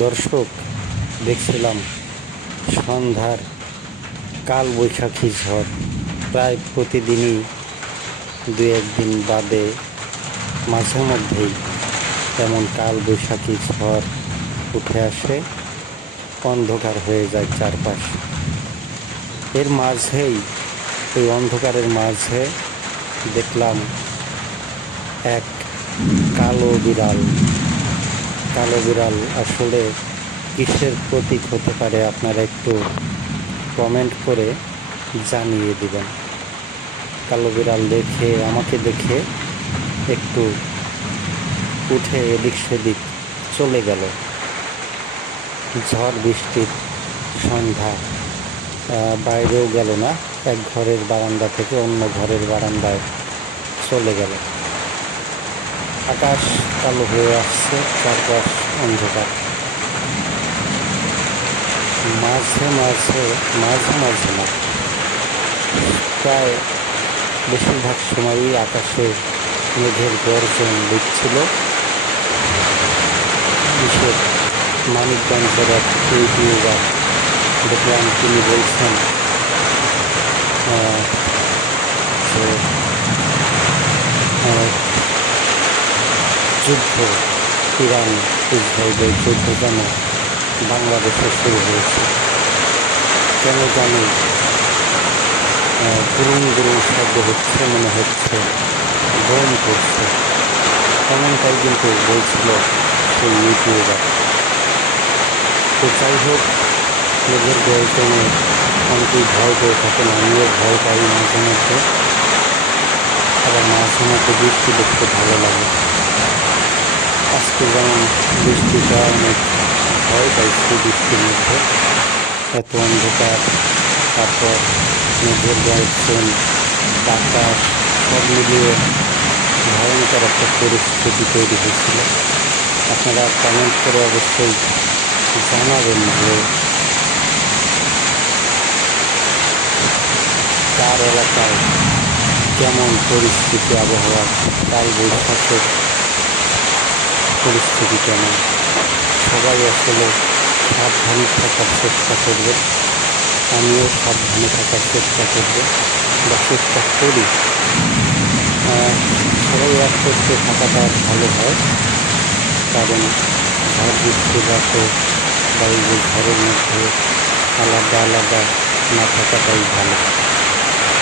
দর্শক, দেখছিলাম সন্ধ্যার কালবৈশাখী ঝড়। প্রায় প্রতিদিনই দু একদিন বাদে মাঝে মধ্যেই এমন কালবৈশাখী ঝড় উঠে আসে, অন্ধকার হয়ে যায় চারপাশ। এর মাঝেই, এই অন্ধকারের মাঝে দেখলাম এক কালো বিড়াল। কালো বিড়াল আসলে কিসের প্রতীক হতে পারে, আপনারা একটু কমেন্ট করে জানিয়ে দিবেন। কালো বিড়াল আমাকে দেখে একটু উঠে এদিক সেদিক চলে গেল। ঝড় বৃষ্টির সন্ধ্যা, বাইরেও গেল না, এক ঘরের বারান্দা থেকে অন্য ঘরের বারান্দায় চলে গেল। আকাশ কালো হয়ে আসছে, চারপাশ অন্ধকার। মাঝে মাঝে না, প্রায় বেশিরভাগ সময়ই আকাশে মেঘের গর্জন দিচ্ছিল। বিশেষ মানিকগঞ্জের এক ইউটিউবার দেখলাম, তিনি বলছেন যে যুদ্ধ, ইরান ইসরায়েলের যুদ্ধ যেন বাংলাদেশে শুরু হয়েছে। কেন জানি গুরুং গুরুং শব্দ হচ্ছে, মনে হচ্ছে বোম পড়ছে, এমনটাই কিন্তু বলছিল সেই ইউটিউবার। তো যাই হোক, মেঘের গর্জনে অনেকেই ভয় পেয়ে থাকেন, আমিও ভয় পাই মাঝে মধ্যে। আবার মাঝে মধ্যে বৃষ্টি দেখতে ভালো লাগে। আজকে যেমন বৃষ্টিটা অনেক ভয় পাইছি বৃষ্টির মধ্যে, এত অন্ধকার, তারপর মেঘের গর্জন, বাতাস, সব মিলিয়ে ভয়ঙ্কর একটা পরিস্থিতি তৈরি হয়েছিল। আপনারা কমেন্ট করে অবশ্যই জানাবেন যে কার এলাকায় কেমন পরিস্থিতি, আবহাওয়া, কালবৈশাখের পরিস্থিতি কেমন। সবাই আসলে সাবধানে থাকার চেষ্টা করবে, আমিও সাবধানে থাকার চেষ্টা করব বা চেষ্টা করি। সবাই এক করতে থাকাটা ভালো হয়, কারণ ঝড় বৃষ্টির রাতে বা এই যে ঝড়ের মধ্যে আলাদা আলাদা না থাকাটাই ভালো।